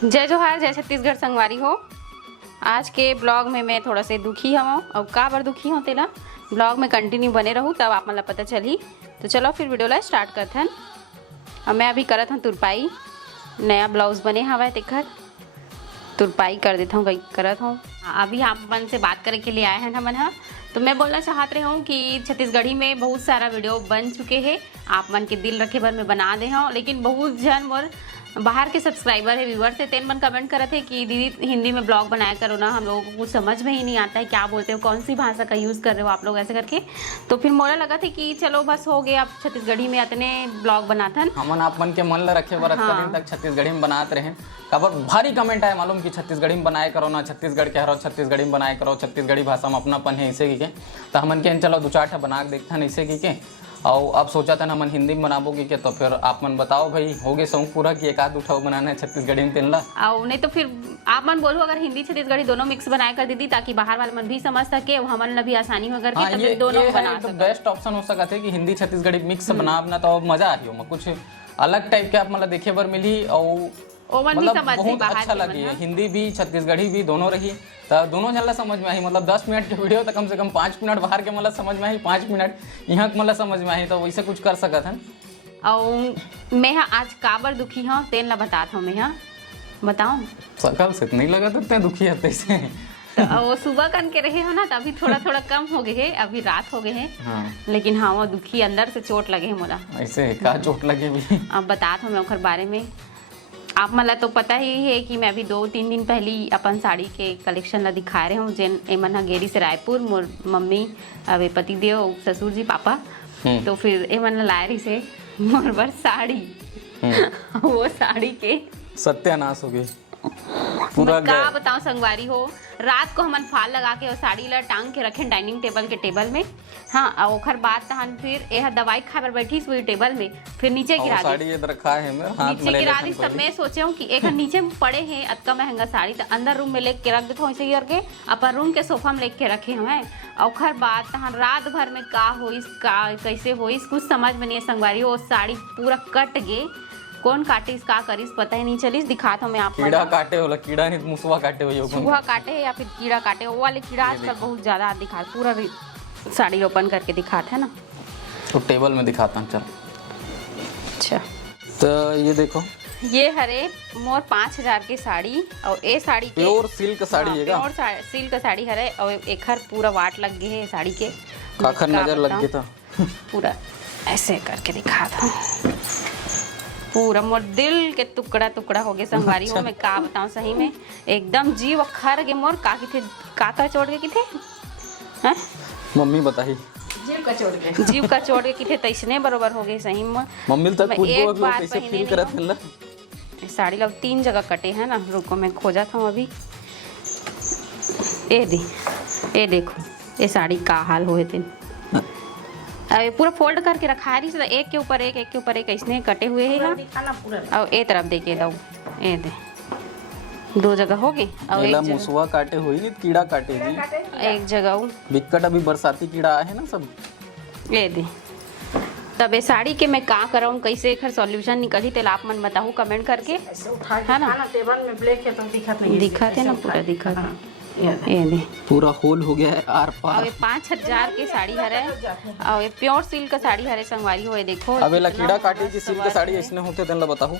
जय जोहार, जय छत्तीसगढ़ संगवारी हो। आज के ब्लॉग में मैं थोड़ा से दुखी हूँ और का बार दुखी हूँ तेला ब्लॉग में कंटिन्यू बने रहूँ तब आप मतलब पता चली। तो चलो फिर वीडियो ला स्टार्ट करते हैं। और मैं अभी करत हूँ तुरपाई, नया ब्लाउज बने हवा तेखर तुरपाई कर देता हूँ, कहीं करत हूँ। अभी आप मन से बात करे के लिए आए हैं हमन हा। तो मैं बोलना चाहत रही हूँ कि छत्तीसगढ़ी में बहुत सारा वीडियो बन चुके हैं, आप मन के दिल रखे भर में बना दे हूँ, लेकिन बहुत जन मोर बाहर के सब्सक्राइबर है, व्यूवर से तेन मन कमेंट करते थे कि दीदी हिंदी में ब्लॉग बनाया करो ना, हम लोगों को कुछ समझ में ही नहीं आता है क्या बोलते हो, कौन सी भाषा का यूज़ कर रहे हो आप लोग ऐसे करके। तो फिर मोला लगा था कि चलो बस हो गया, आप छत्तीसगढ़ी में इतने ब्लॉग बनाते हैं हमन आप मन के मन ल रखे बर अच्छा दिन तक छत्तीसगढ़ी में बनाते रहे। कबर भारी कमेंट आए मालूम कि छत्तीसगढ़ी में बनाए करो ना, छत्तीसगढ़ के हरो छत्तीसगढ़ी में बनाए करो, छत्तीसगढ़ी भाषा में अपनापन है ऐसे की के। तो हमन के चलो दो चार ठा बना के देखते हैं ऐसे की के। और अब सोचा था ना हमन हिंदी में बनाबोगे के, तो फिर आप मन बताओ भाई हो गए शौक पूरा कि एक आध उठाओ बनाना है छत्तीसगढ़ी में तेन ला। और नहीं तो फिर आप मन बोलो अगर हिंदी छत्तीसगढ़ी दोनों मिक्स बनाए कर दीदी ताकि बाहर वाले मन भी समझ सके, हमन भी आसानी हो करके तब ये दोनों बना तो सके। बेस्ट ऑप्शन हो सकता है कि हिंदी छत्तीसगढ़ी मिक्स बनाना, तो मजा आई हो कुछ अलग टाइप के आप मतलब देखे बर मिली और मतलब बहुत अच्छा लगी है। हिंदी भी छत्तीसगढ़ी भी दोनों रही तो दोनों जन समझ में आई। मतलब 10 मिनट के वीडियो तो कम से कम 5 मिनट बाहर के मतलब समझ में आई, 5 मिनट यहाँ के मतलब समझ में आई, तो वैसे कुछ कर सकत हन। और मैं आज काबर दुखी हूँ तेन ला बताता हूँ। मैं बताऊँ सकल से नहीं लगा तो दुखी है से तो वो सुबह कन के रहे हो ना, तो अभी थोड़ा थोड़ा कम हो गए है, अभी रात हो गए है। हाँ। लेकिन हाँ वो दुखी अंदर से चोट लगे है मोला। ऐसे का चोट लगे भी अब बताता हूँ मैं ओखर बारे में। आप मला तो पता ही है कि मैं अभी 2-3 दिन पहले अपन साड़ी के कलेक्शन ला दिखा रहे हूँ, जेन एमन हा गेरी से रायपुर, मोर मम्मी अवे पति देव ससुर जी पापा, तो फिर एमन ला लाए रही से मोर बर साड़ी वो साड़ी के सत्यानाश हो गई पूरा। क्या बताऊं संगवारी हो, रात को हमन फाल लगा के और साड़ी ला टांग के रखे डाइनिंग टेबल के टेबल में। हाँ और ओखर बाद तहन फिर यह दवाई खाए बर बैठी वही टेबल में, फिर नीचे गिरा दी साड़ी इधर रखा है मेरे हाथ में, नीचे गिरा दी। तब मैं सोचे हूँ कि एक नीचे में पड़े हैं अतका महंगा साड़ी, तो अंदर रूम में लेके रख देता हूँ ऐसे करके, अपन रूम के सोफा में लेके रखे हमें। ओखर बाद तहन रात भर में का होइस का कैसे होइस कुछ समझ में नहीं संगवारी। वो साड़ी पूरा कट गे, कौन काटिस का करिस पता ही नहीं चलिस। दिखाता हूँ मैं आपको। कीड़ा काटे होला, कीड़ा नहीं मुसवा काटे हो, चूहा काटे है या फिर कीड़ा काटे, वो वाले कीड़ा आजकल बहुत ज्यादा दिखा। पूरा साड़ी ओपन करके दिखाते है ना, तो टेबल में दिखाता हूँ चल। अच्छा तो ये देखो, ये हरे मोर 5000 की साड़ी और ये साड़ी के प्योर सिल्क साड़ी है, प्योर सिल्क साड़ी हरे और एखर पूरा वाट लग गए है साड़ी के, काखर नजर लग गया था पूरा ऐसे करके दिखाता हूँ। पूरा मोर दिल के टुकड़ा टुकड़ा हो गए संगवारी हो। मैं का बताऊं सही में एकदम जीव खर गए मोर। का थे काका चोट के किथे हैं मम्मी बताई जीव का चोट के किथे तैसने बरोबर हो गए सही में। मम्मी तक खुद एक को बार कैसे फील करत हन ला। साड़ी ला 3 जगह कटे हैं ना, रुको मैं खोजा था अभी। ये देखो ये साड़ी का हाल हुए थे। पूरा फोल्ड करके रखा रही है, एक के ऊपर एक ऐसने कटे हुए हैं। और एक तरफ देखिए दो, ये दे 2 जगह हो गए और एक मुसवा काटे हुई नहीं कीड़ा काटे जी, एक जगह विकट अभी बरसाती कीड़ा है ना सब। ये दे तब ये साड़ी के मैं का कराऊँ, कैसे एक सॉल्यूशन निकली तेल आप मन बताऊँ कमेंट करके, है ना। टेबल में ब्लैक है तो दिखत नहीं, दिखत है ना पूरा दिखत है। ये दे पूरा होल हो गया है आर पार। और ये 5000 की साड़ी हरे और ये प्योर सिल्क का साड़ी हरे संगवारी हो। ये देखो अबे ला कीड़ा काटे की सिल्क साड़ी इसने होते तन ला बताओ।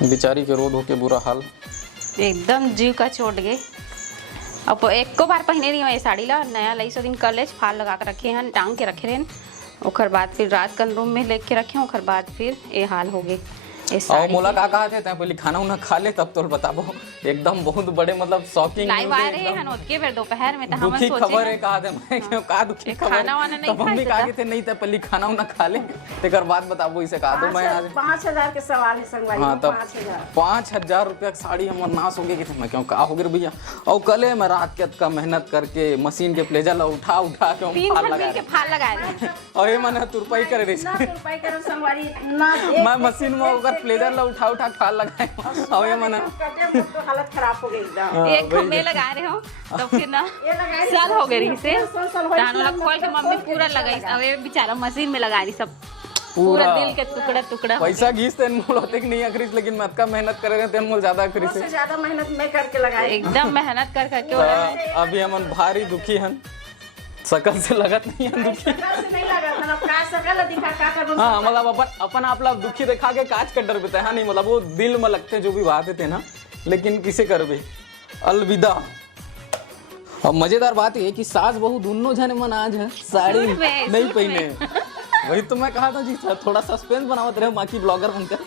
बेचारी के रोड होके बुरा हाल, एकदम जीव का चोट गए। अब एक को बार पहने रही हूँ ये साड़ी ला, नया लई सो दिन कॉलेज फाल लगा के रखे हैं, टांग के रखे रहे। ओखर बाद फिर रात कन रूम में लेके रखे, ओखर बाद फिर ये हाल हो गए। और मोला का कहा थे पहले खाना उना खा ले तब तो बताबो। एकदम बहुत बड़े मतलब शॉकिंग लाइव आ रहे हैं ओतके बेर दोपहर में, तो हम सोचे खबर है कहा थे मैं क्यों का दुखी खबर खाना वाना नहीं मम्मी कहा थे नहीं तो पहले खाना उना खा ले तेकर बाद बताबो इसे कहा दो। मैं आज 5000 के सवाल है संगवारी। हाँ तब 5000 रुपया की साड़ी हमर नाश हो गई थे। मैं क्यों का हो गया भैया। और कल मैं रात के का मेहनत करके मशीन के प्लेजर ला उठा के फाल लगाए और ये मैंने तुरपाई कर रही मैं मशीन में ओकर प्लेजर ला उठा के फाल लगाए और ये मैंने हालत खराब हो गई एकदम। एक खम्बे लगा रहे हो तो फिर ना साल हो गई से तानो ला खोल के मम्मी पूरा लगाई। अब ये बेचारा मशीन में लगा रही सब पूरा दिल के टुकड़ा टुकड़ा पैसा घीस तेन मोल होते कि नहीं अखरीस, लेकिन मैं अतका मेहनत करे रहे तेन मोल ज्यादा अखरीस उससे ज्यादा मेहनत मैं करके लगाई एकदम मेहनत कर करके हो रहा है। अभी हमन भारी दुखी हन, शकल से लगत नहीं हन दुखी। शकल से नहीं लगा था, अब का शकल दिखा का कर। हाँ मतलब अपन आप लोग दुखी दिखा के काज कर डर बेता है नहीं, मतलब वो दिल में लगते जो भी बात थे ना, लेकिन किसे करबे। अलविदा। अब मजेदार बात ये कि सास बहू दोनों जने मन आज है साड़ी सूट में, नहीं सूट पहने। वही तो मैं कहा था जी थोड़ा सस्पेंस बनावत रहे बाकी ब्लॉगर बनकर।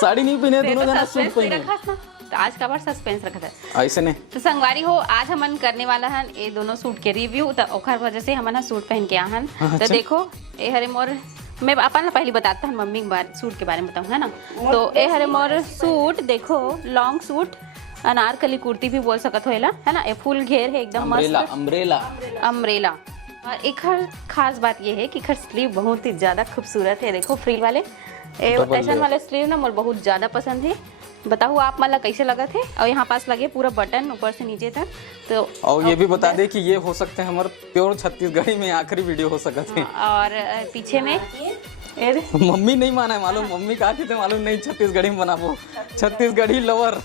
साड़ी नहीं पहने, दोनों जना सूट सस्पेंस नहीं पहने। रखा था तो आज का बार सस्पेंस रखा था। ऐसे नहीं तो संगवारी हो आज हमन करने वाला हन ये दोनों सूट के रिव्यू, तो ओखर वजह से हमन सूट पहन के आहन। तो देखो ए हरे मोर, मैं अपन पहले बताता हूँ मम्मी के बारे सूट के बारे में बताऊँ है ना। तो ए हरे मोर सूट देखो, लॉन्ग सूट अनारकली कुर्ती भी बोल सकत होएला है ना। ये फुल घेर है एकदम अम्ब्रेला मस्त अम्ब्रेला। अम्ब्रेला। और एक हर खास बात ये है कि खर स्लीव बहुत ही ज्यादा खूबसूरत है। देखो फ्रिल वाले फैशन वाले स्लीव ना मोर बहुत ज्यादा पसंद है। बताओ आप मला कैसे लगा थे। और यहाँ पास लगे पूरा बटन ऊपर से नीचे तक। तो और ये भी बता दे कि ये हो सकते हैं हमारे प्योर छत्तीसगढ़ी में आखिरी वीडियो हो सकते हैं। और पीछे में मम्मी नहीं माना है मालूम, मम्मी कहा थे मालूम नहीं छत्तीसगढ़ी में बनाबो, छत्तीसगढ़ी लवर।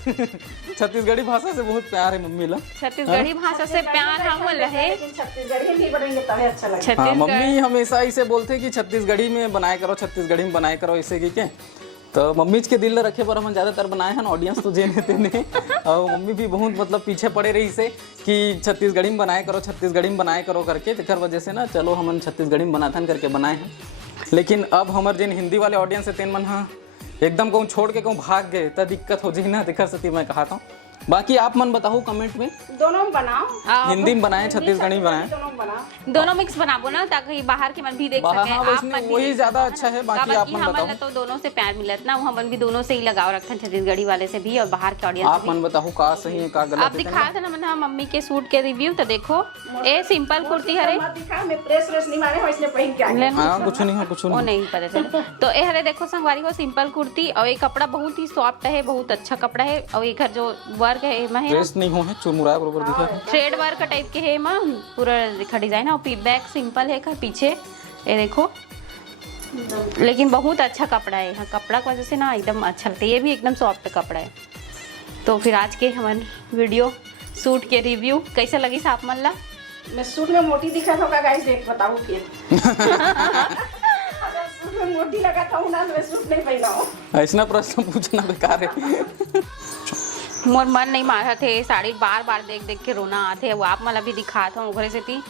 छत्तीसगढ़ी भाषा से बहुत प्यार है मम्मी ला। छत्तीसगढ़ी भाषा से प्यार हम रहे। लेकिन छत्तीसगढ़ी नहीं बनेंगे तभी अच्छा लगेगा। हाँ, छत्तीसगढ़ मम्मी हमेशा इसे बोलते हैं कि छत्तीसगढ़ी में बनाया करो, छत्तीसगढ़ी में बनाया करो ऐसे की के। तो मम्मी के दिल रखे पर हम ज्यादातर बनाए हैं ऑडियंस तो जेने तेने। और मम्मी भी बहुत मतलब पीछे पड़े रही से कि छत्तीसगढ़ी में बनाया करो, छत्तीसगढ़ी में बनाया करो करके। तेकर वजह से ना चलो हम छत्तीसगढ़ी में बनाथन करके बनाए हैं। लेकिन अब हमार जिन हिंदी वाले ऑडियंस है तेन मन हाँ एकदम कहूँ छोड़ के कहूँ भाग गए तो दिक्कत हो जाए ना। तेकर सती मैं कहा था। बाकी आप मन बताओ कमेंट में, दोनों में बनाओ, हिंदी में बनाए छत्तीसगढ़ी में बनाए, दोनों में बनाओ। दोनों मिक्स बनाबो ना ताकि बाहर के मन भी देख बाहर सके। हाँ, आप वैसने मन भी वही देख ज्यादा सको अच्छा है। ना। बाकी आप मन हमन बताओ, ला तो दोनों से प्यार मिलत ना, हमन भी दोनों से ही लगाव रखथन, छत्तीसगढ़ी वाले से भी और बाहर के ऑडियंस आप मन बताओ का सही है का अब गलत है। दिखाया था ना मैंने मम्मी के सूट के रिव्यू। तो देखो ये सिंपल कुर्ती हरे, मत दिखा, मैं प्रेस व्रेस नहीं मारे हो इसलिए पहन के आ गई। हाँ कुछ नहीं हो कुछ वो नहीं। नहीं पता चला। तो ये हरे देखो संगवारी को सिंपल कुर्ती और ये कपड़ा बहुत ही सॉफ्ट है, बहुत अच्छा कपड़ा है। और ये घर जो वर्क है एमा है ड्रेस नहीं हो है चुरमुरा बरोबर दिखा है। थ्रेड वर्क टाइप के है एमा पूरा दिखा डिजाइन। और बैक सिंपल है पीछे ये देखो, लेकिन बहुत अच्छा कपड़ा है। हाँ कपड़ा की वजह से ना एकदम अच्छा लगता है। ये भी एकदम सॉफ्ट कपड़ा है। तो फिर आज के हमारे वीडियो सूट के रिव्यू कैसे लगी आप मन ला। मैं सूट में मोटी दिखा था का गाइस, देख बताओ फिर। अगर सूट में मोटी लगा था ना तो मैं सूट नहीं पहना हूँ। ऐसा प्रश्न पूछना बेकार है। मोर मन नहीं मारा थे साड़ी बार बार देख देख के रोना आते। वो आप मला भी दिखा था घरे से थी,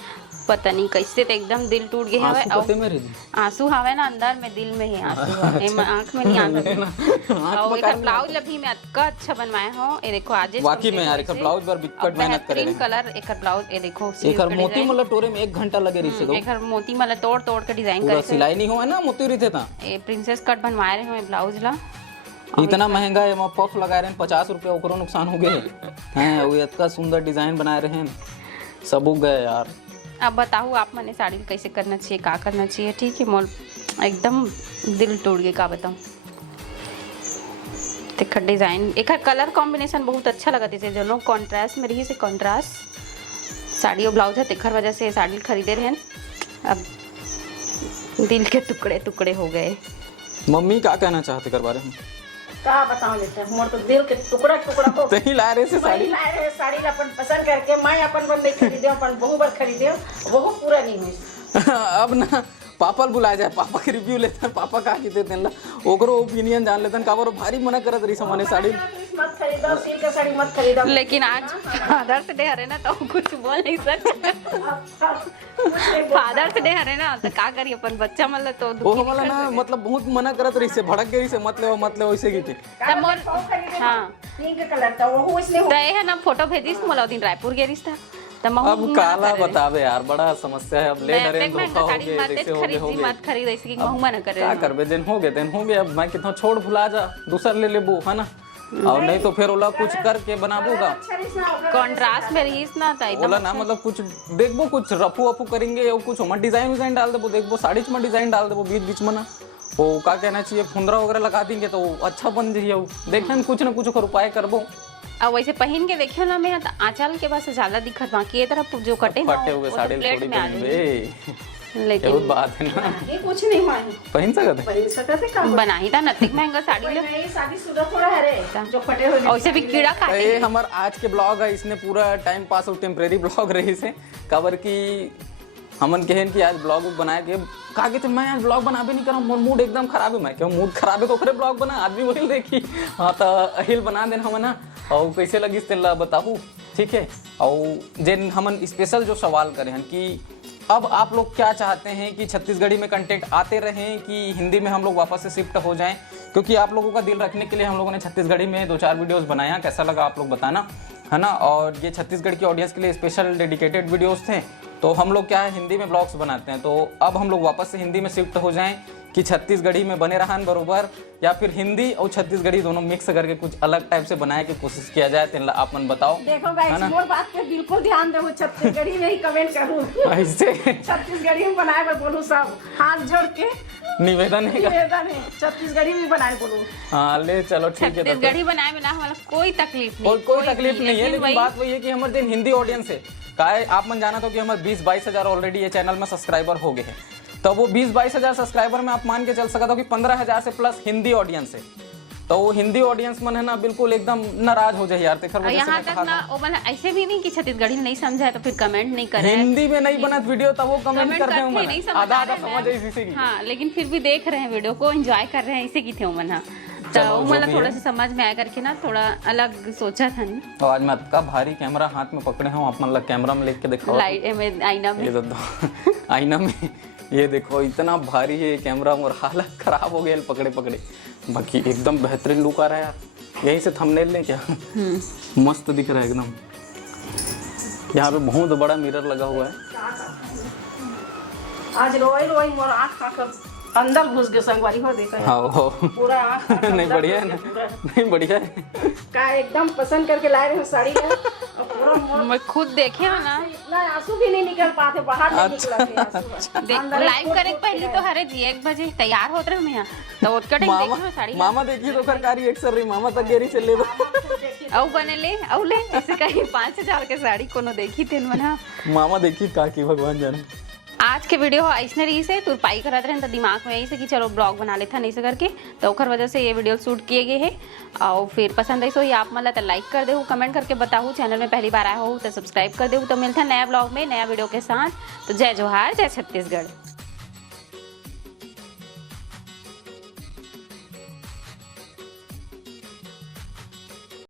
पता नहीं कैसे तो एकदम दिल टूट गया है। आंसू पते में रही आंसू हवे ना अंदर में, दिल में ही आंसू है, आंख में नहीं आंसू। और एक ब्लाउज भी मैं अतका अच्छा बनवाए हो। ये देखो आज वाकई में यार एक ब्लाउज पर बिकट मेहनत करे बेहतरीन कलर एक ब्लाउज। ये देखो एक मोती मला टोरे में 1 घंटा लगे रही से एक मोती मला तोड़ तोड़ के डिजाइन पूरा करे। सिलाई नहीं हुआ ना मोती रही थे ता ये प्रिंसेस कट बनवाए रहे हैं ब्लाउज ला। इतना महंगा है वहाँ पफ लगा रहे हैं 50 रुपया, ओकरो नुकसान हो गए हैं। वो इतना सुंदर डिजाइन बनाए रहे हैं, सब उग गए यार। अब बताओ आप मैंने साड़ी कैसे करना चाहिए, का करना चाहिए। ठीक है मोल एकदम दिल टूट गया, का बताऊँ। देखा डिजाइन एक कलर कॉम्बिनेशन बहुत अच्छा लगा थे दोनों कॉन्ट्रास्ट में रही से। कॉन्ट्रास्ट साड़ी और ब्लाउज है तेखर वजह से साड़ी खरीदे रहे। अब दिल के टुकड़े टुकड़े हो गए। मम्मी क्या कहना चाहते कर बारे में का बताऊं बेटा, मोर तो दिल के टुकड़ा टुकड़ा हो। तही ला रहे से साड़ी साड़ी लाए रहे, साड़ी ला अपन पसंद करके मैं अपन बंदे खरीदे, अपन बहु बार खरीदे, वो पूरा नहीं हुई। अब ना पापा बुलाया जाए, पापा के रिव्यू लेते हैं, पापा का की देते हैं ओकरो ओपिनियन जान लेते हैं। का बार भारी मना करत रही सामान्य साड़ी मत खरीदो, सिल्क का साड़ी मत खरीदो। लेकिन आज फादर्स डे हरे ना तो कुछ बोल नहीं सकते। फादर्स डे हरे ना तो का करी अपन बच्चा मतलब तो वो हमला ना मतलब बहुत मना करत रही से, भड़क गई से मत ले वैसे की हाँ पिंक कलर था वो, इसलिए तो ये है ना फोटो भेजिस मोला दिन रायपुर गेरिस था। तो अब काला बतावे यार बड़ा समस्या है। अब ले डरे धोखा हो गए, जैसे हो गए मत खरीद ऐसे कि महंगा ना करे। क्या करबे, दिन हो गए। अब मैं कितना छोड़ भुला जा, दूसर ले लेबो है ना। और नहीं तो फिर ओला कुछ करके बनाबूगा कॉन्ट्रास्ट में रहीस ना था ओला ना, मतलब कुछ देखबो, कुछ रफू अफू करेंगे और कुछ हम डिजाइन डाल देबो। देखबो साड़ी में डिजाइन डाल देबो बीच बीच में ना, वो का कहना चाहिए फुंदरा वगैरह लगा देंगे तो अच्छा बन जाइए। देखना कुछ ना कुछ उपाय करबो। अब वैसे पहन के देखियो ना मैं तो आंचल के पास ज्यादा दिखत, बाकी ये तरफ जो कटे ना फटे हुए वो साड़ी तो प्लेट थोड़ी में आ पहनबे। लेकिन बहुत बात है ना, ये कुछ नहीं मानी पहन सकते हैं। पहन सकते का बना ही था नतिक महंगा साड़ी ले नहीं शादी शुदा थोड़ा है रे जो फटे हुए और उसे भी कीड़ा तो काटे। ये हमार आज के ब्लॉग है, इसने पूरा टाइम पास और टेम्परेरी ब्लॉग रही से कवर की हमन कहन कि आज ब्लॉग बनाए के कहा कि मैं आज ब्लॉग बना भी नहीं करा, मोर मूड एकदम खराब है। मैं क्यों मूड खराब है तो ओकरे ब्लॉग बना, आदमी वही देखी। हाँ तो अहिल बना देन हमन ना, और कैसे लगी तेला बताहू, ठीक है। और जेन हमन स्पेशल जो सवाल करे हैं कि अब आप लोग क्या चाहते हैं कि छत्तीसगढ़ी में कंटेंट आते रहें कि हिंदी में हम लोग वापस से शिफ्ट हो जाएं, क्योंकि आप लोगों का दिल रखने के लिए हम लोगों ने छत्तीसगढ़ी में 2-4 वीडियोस बनाया, कैसा लगा आप लोग बताना, है ना। और ये छत्तीसगढ़ की ऑडियंस के लिए स्पेशल डेडिकेटेड वीडियोस थे, तो हम लोग क्या है हिंदी में ब्लॉग्स बनाते हैं। तो अब हम लोग वापस से हिंदी में शिफ्ट हो जाएं कि छत्तीसगढ़ी में बने रहन बरोबर, या फिर हिंदी और छत्तीसगढ़ी दोनों मिक्स करके कुछ अलग टाइप से बनाए की कोशिश किया जाए। तो आप मन बताओ। देखो गाइस मोर बात पे बिल्कुल ध्यान दो, छत्तीसगढ़ी में ही कमेंट करूँ ऐसे छत्तीसगढ़ी में बनाए पर बोलूँ सब हाथ जोड़ के निवेदन है निवेदन है छत्तीसगढ़ी में बनाए बोलूँ। हाँ ले चलो ठीक है। छत्तीसगढ़ी बनाए में ना हमारा कोई तकलीफ नहीं, कोई तकलीफ नहीं है, लेकिन बात वही है कि हमारे दिन हिंदी ऑडियंस है काहे आप मन जाना तो कि हमारे 20-22 हज़ार ऑलरेडी ये चैनल में सब्सक्राइबर हो गए हैं। तो वो 20-22 हज़ार सब्सक्राइबर में आप मान के चल सकते हो कि 15,000 से प्लस हिंदी ऑडियंस है। तो वो हिंदी ऑडियंस मन है ना बिल्कुल एकदम नाराज हो जाए यार। और यहाँ तक ना वो मतलब ऐसे भी नहीं कि छत्तीसगढ़ी नहीं समझा तो फिर कमेंट नहीं करे, हिंदी में नहीं बना वीडियो तब वो कमेंट करते हैं नहीं समझ आधा आ आधा रहा है समझ इसी से। हाँ, लेकिन फिर भी देख रहे हैं वीडियो को, एंजॉय कर रहे हैं, इसे की थे मन। हाँ तो चलो, जो मतलब भी थोड़ा है। सा समझ में आया करके ना थोड़ा अलग सोचा था ना। तो आज मैं इतना भारी कैमरा हाथ में पकड़े हूँ, आप मतलब कैमरा में लेके दिखाओ लाइट में आईना में ये तो आईना में ये देखो इतना भारी है कैमरा और हालत खराब हो गया पकड़े पकड़े। बाकी एकदम बेहतरीन लुक आ रहा है यार। यहीं से थंबनेल लें क्या? मस्त दिख रहा है एकदम। यहाँ पे बहुत बड़ा मिरर लगा हुआ है। आज रोई रोई मोर आँख खाकर अंदर घुस गए संगवारी हो देखा हाँ वो पूरा आँख नहीं बढ़िया है ना, नहीं बढ़िया है। का एकदम पसंद करके लाए रहे साड़ी में और पूरा मोर मैं खुद देखे हो ना, इतना आंसू भी नहीं निकल पाते, बाहर नहीं निकला थे आंसू। अंदर लाइव करे पहले तो हरे जी 1 बजे तैयार होते रहे यहाँ तो उठ के मामा देखी साड़ी मामा देखिए तो सरकारी एक्सर रही मामा तक गेरी चले दो। औ बने ले औ ले ऐसे कहीं 5,000 के साड़ी कोनो देखी थे मना। मामा देखिए का की भगवान जाने। आज के वीडियो ऐसने रही से तुरपाई करत रहे तो दिमाग में यही से कि चलो ब्लॉग बना लेता नहीं से करके, तो ओकर वजह से ये वीडियो शूट किए गए हैं। और फिर पसंद आई सो ये आप मतलब तो लाइक कर दे, कमेंट करके बताओ, चैनल में पहली बार आया हो तो सब्सक्राइब कर दे। तो मिलता है नया ब्लॉग में नया वीडियो के साथ। तो जय जोहार, जय छत्तीसगढ़।